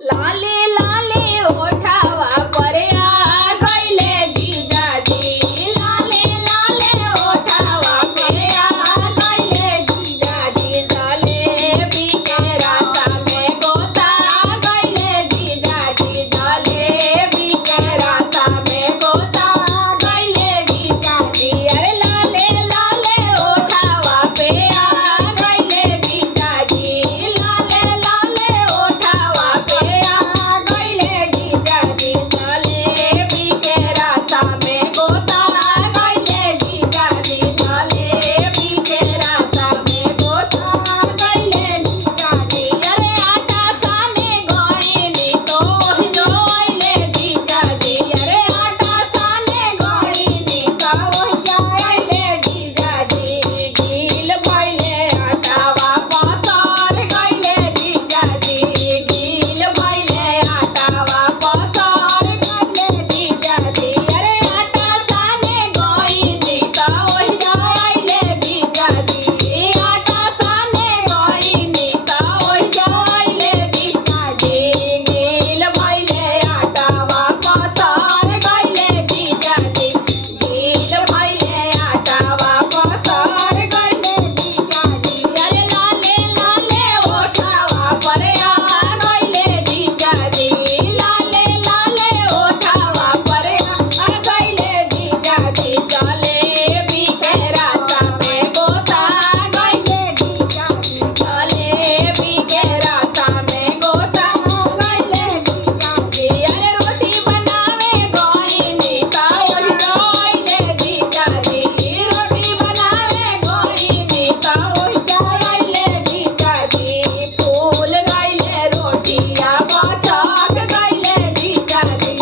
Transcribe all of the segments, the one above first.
लाले लाले ओठावा पर आ गइले जीजाजी। लाले लाले ओठावा पर आ गइले जीजाजी। जलेबी के रसा में गोता गइले जीजाजी। जलेबी के रसा में गोता गइले जीजाजी। अरे लाले लाले ओठावा पे आ गइले जीजाजी। लाले लाले ओठावा पे आ गइले जीजाजी। जलेबी के रसा में गोता गइले जीजाजी। जलेबी के रसा में गोता गइले जीजाजी। अरे आटा साने गइनी तो ओहिजो अइले जीजाजी। अरे आटा साने गइनी तो ओहिजो अइले जीजाजी। गील भइले आटावा पसार गइले जीजाजी। गील भइले आटावा पसार गइले जीजाजी। अरे आटा साने गइनी तो ओहिजो अइले जीजाजी। आटा साने गइनी तो ओहिजो अइले जीजाजी। गील भइले आटावा पसार गइले जीजाजी। गील भइले आटावा पसार गइले जीजाजी। अरे लाले लाले ओठावा पर आ गइले जीजाजी। लाले लाले ओठावा पर आ गइले जीजाजी। जलेबी के रसा में गोता गइले जीजाजी। जलेबी के रसा में गोता गइले जीजाजी। अरे रोटी बनावे गइनी तो ओहिजो अइले जीजाजी। रोटी बनावे गइनी तो ओहिजो अइले जीजाजी। फूल गइले रोटिया पचक गइले जीजाजी।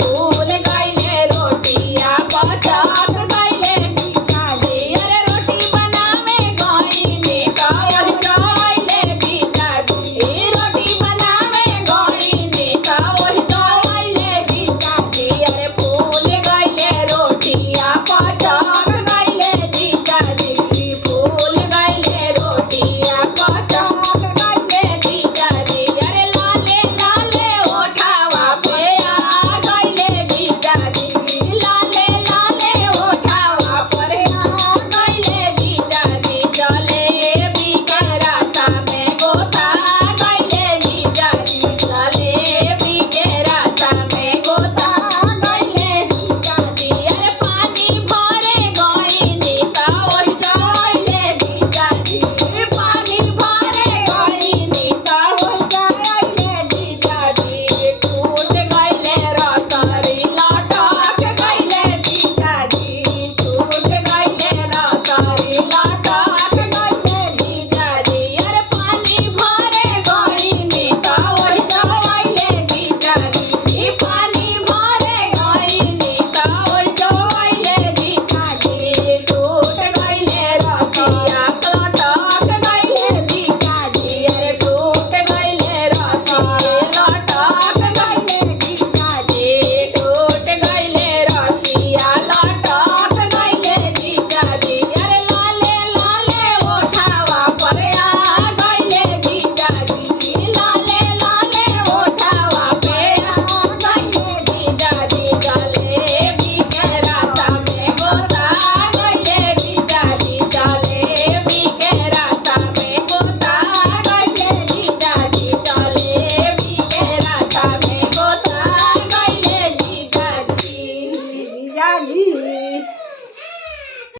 फूल गइले रोटिया पचक गइले जीजाजी। अरे रोटी बनावे गइनी तो ओहिजो अइले जीजाजी। रोटी बनावे गइनी तो ओहिजो अइले जीजाजी। अरे फूल गइले रोटिया पचक गइले जीजाजी। फूल गइले रोटिया पचक गइले जीजाजी। अरे लाले लाले ओठावा पे आ गइले जीजाजी। लाले लाले ओठावा पर आ गइले जीजाजी। जलेबी के रसा में गोता गइले जीजाजी। जलेबी के रसा में गोता गइले जीजाजी। अरे पानी भरे गइनी तो ओहिजो अइले जीजाजी। पानी भरे गइनी तो ओहिजो अइले जीजाजी। टूट गइले रसरी लटक गइले जीजाजी। टूट गइले रसरी लटक गइले जीजाजी। अरे पानी भरे गइनी तो ओहिजो अइले जीजाजी। पानी भरे गइनी तो ओहिजो अइले जीजाजी। टूट गइले रसिया लटक गइले जीजाजी। अरे टूट गइले रसिया लटक गइले जीजाजी। टूट गइले रसिया लटक गइले जीजाजी। अरे लाले लाले ओठावा पर आ गइले जीजाजी। लाले लाले ओठावा पे आ गइले जीजाजी। जलेबी के रसा में गोता गइले जीजाजी। जलेबी के रसा में गोता गइले जीजाजी। जलेबी के रसा में गोता गइले जीजाजी। जीजाजी।